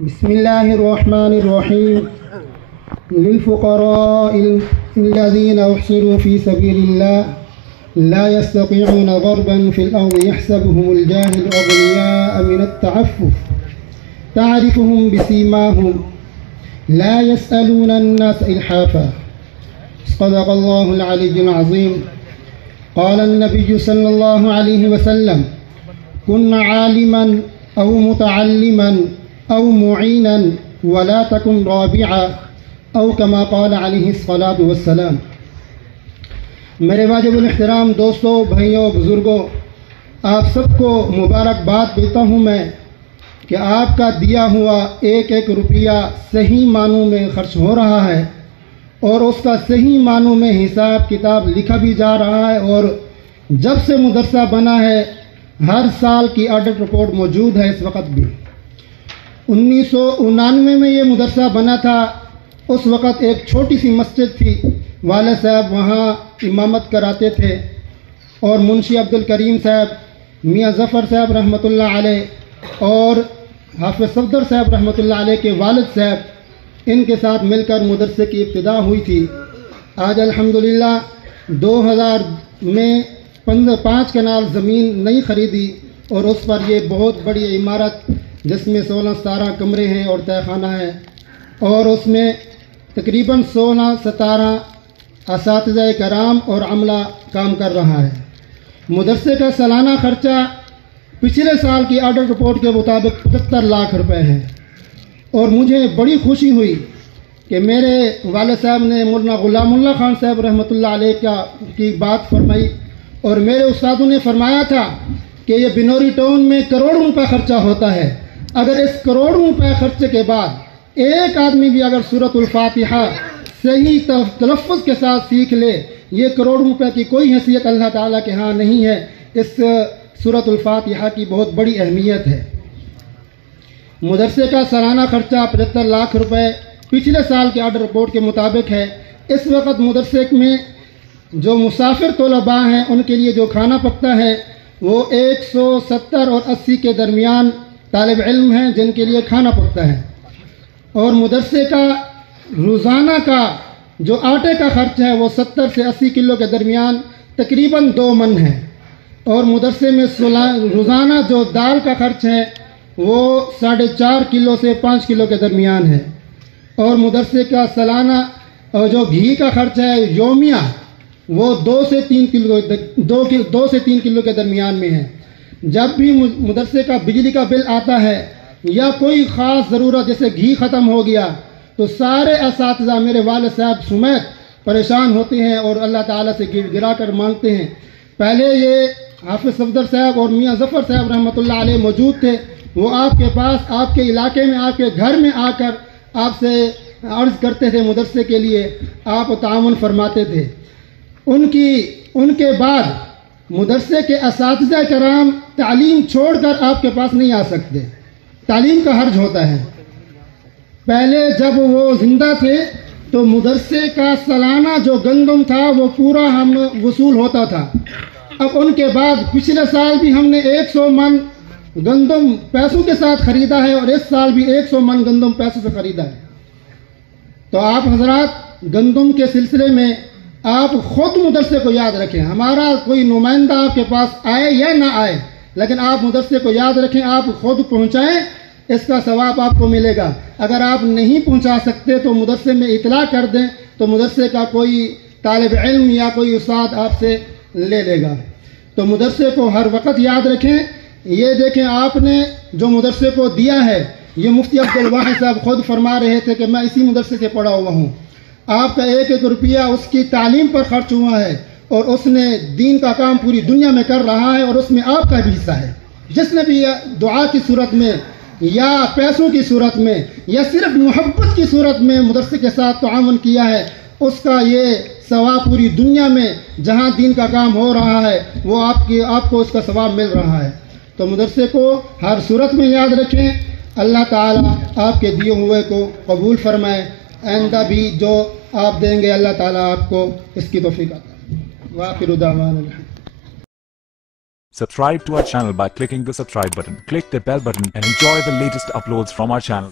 بسم الله الرحمن الرحيم. للفقراء الذين أحصروا في سبيل الله لا يستطيعون ضربا في الأرض يحسبهم الجاهل أغنياء من التعفف تعرفهم بسيماهم لا يسألون الناس إلحافا. صدق الله العلي العظيم. قال النبي صلى الله عليه وسلم: كن عالما أو متعلما أو معینا ولا تكن رابعا او كما قال علیہ الصلاۃ والسلام. میرے واجب الاحترام دوستوں، بھائیوں، بزرگوں، آپ سب کو مبارکباد دیتا ہوں میں کہ آپ کا دیا ہوا ایک ایک روپیہ صحیح معنوں میں خرچ ہو رہا ہے اور اس کا صحیح معنوں میں حساب کتاب لکھا بھی جا رہا ہے. اور جب سے مدرسہ بنا ہے ہر سال کی آڈٹ رپورٹ موجود ہے. اس وقت بھی 1999 میں یہ مدرسہ بنا تھا. اس وقت ایک چھوٹی سی مسجد تھی، والد صاحب وہاں امامت کراتے تھے اور منشی عبدالکریم صاحب، میاں ظفر صاحب رحمۃ اللہ علیہ اور حافظ صفدر صاحب رحمۃ اللہ علیہ کے والد صاحب، ان کے ساتھ مل کر مدرسے کی ابتدا ہوئی تھی. آج الحمدللہ 2000 میں 5 کنال زمین نہیں خریدی اور اس پر یہ بہت بڑی عمارت جس میں 16-17 کمرے ہیں اور تہہ خانہ ہے اور اس میں تقریباً 16-17 اساتذہ کرام اور عملہ کام کر رہا ہے. مدرسے کا سالانہ خرچہ پچھلے سال کی آڈٹ رپورٹ کے مطابق 75 لاکھ روپے ہے. اور مجھے بڑی خوشی ہوئی کہ میرے والد صاحب نے مولانا غلام اللہ خان صاحب رحمۃ اللہ علیہ کی بات فرمائی اور میرے استادوں نے فرمایا تھا کہ یہ بنوری ٹاؤن میں کروڑوں روپے خرچہ ہوتا ہے. اگر اس کروڑوں روپے خرچے کے بعد ایک آدمی بھی اگر سورۃ الفاتحہ صحیح تلفظ کے ساتھ سیکھ لے، یہ کروڑوں روپے کی کوئی حیثیت اللہ تعالیٰ کے ہاں نہیں ہے. اس سورۃ الفاتحہ کی بہت بڑی اہمیت ہے. مدرسے کا سالانہ خرچہ 75 لاکھ روپے پچھلے سال کے آڈر رپورٹ کے مطابق ہے. اس وقت مدرسے میں جو مسافر طلباء ہیں ان کے لیے جو کھانا پکتا ہے وہ 170 اور 80 کے درمیان طالب علم ہیں جن کے لیے کھانا پکتا ہے. اور مدرسے کا روزانہ کا جو آٹے کا خرچ ہے وہ 70 سے 80 کلو کے درمیان تقریباً 2 من ہے. اور مدرسے میں روزانہ جو دال کا خرچ ہے وہ 4.5 کلو سے 5 کلو کے درمیان ہے. اور مدرسے کا سالانہ جو گھی کا خرچ ہے یومیہ وہ 2 سے 3 کلو کے درمیان میں ہے. جب بھی مدرسے کا بجلی کا بل آتا ہے یا کوئی خاص ضرورت جیسے گھی ختم ہو گیا تو سارے اساتذہ میرے والد صاحب سمیت پریشان ہوتے ہیں اور اللہ تعالیٰ سے گر گرا کر مانگتے ہیں. پہلے یہ حافظ صفدر صاحب اور میاں ظفر صاحب رحمۃ اللہ علیہ موجود تھے. وہ آپ کے پاس، آپ کے علاقے میں، آپ کے گھر میں آ کر آپ سے عرض کرتے تھے مدرسے کے لیے، آپ تعاون فرماتے تھے. ان کے بعد مدرسے کے اساتذہ کرام تعلیم چھوڑ کر آپ کے پاس نہیں آ سکتے. تعلیم کا حرج ہوتا ہے. پہلے جب وہ زندہ تھے تو مدرسے کا سالانہ جو گندم تھا وہ پورا ہم وصول ہوتا تھا. اب ان کے بعد پچھلے سال بھی ہم نے 100 من گندم پیسوں کے ساتھ خریدا ہے اور اس سال بھی 100 من گندم پیسوں سے خریدا ہے. تو آپ حضرات گندم کے سلسلے میں آپ خود مدرسے کو یاد رکھیں. ہمارا کوئی نمائندہ آپ کے پاس آئے یا نہ آئے لیکن آپ مدرسے کو یاد رکھیں، آپ خود پہنچائیں، اس کا ثواب آپ کو ملے گا. اگر آپ نہیں پہنچا سکتے تو مدرسے میں اطلاع کر دیں تو مدرسے کا کوئی طالب علم یا کوئی استاد آپ سے لے لے گا. تو مدرسے کو ہر وقت یاد رکھیں. یہ دیکھیں آپ نے جو مدرسے کو دیا ہے، یہ مفتی عبدالواحد صاحب خود فرما رہے تھے کہ میں اسی مدرسے سے پڑھا ہوا ہوں. آپ کا ایک ایک روپیہ اس کی تعلیم پر خرچ ہوا ہے اور اس نے دین کا کام پوری دنیا میں کر رہا ہے اور اس میں آپ کا بھی حصہ ہے. جس نے بھی دعا کی صورت میں یا پیسوں کی صورت میں یا صرف محبت کی صورت میں مدرسے کے ساتھ تعاون کیا ہے، اس کا یہ ثواب پوری دنیا میں جہاں دین کا کام ہو رہا ہے وہ آپ کو اس کا ثواب مل رہا ہے. تو مدرسے کو ہر صورت میں یاد رکھیں. اللہ تعالیٰ آپ کے دیے ہوئے کو قبول فرمائے. آئندہ بھی جو آپ دیں گے اللہ تعالیٰ آپ کو اس کی توفیق عطا فرمائے. وآخر دعوانا. Subscribe to our channel by clicking the subscribe button. Click the bell button and enjoy the latest uploads from our channel.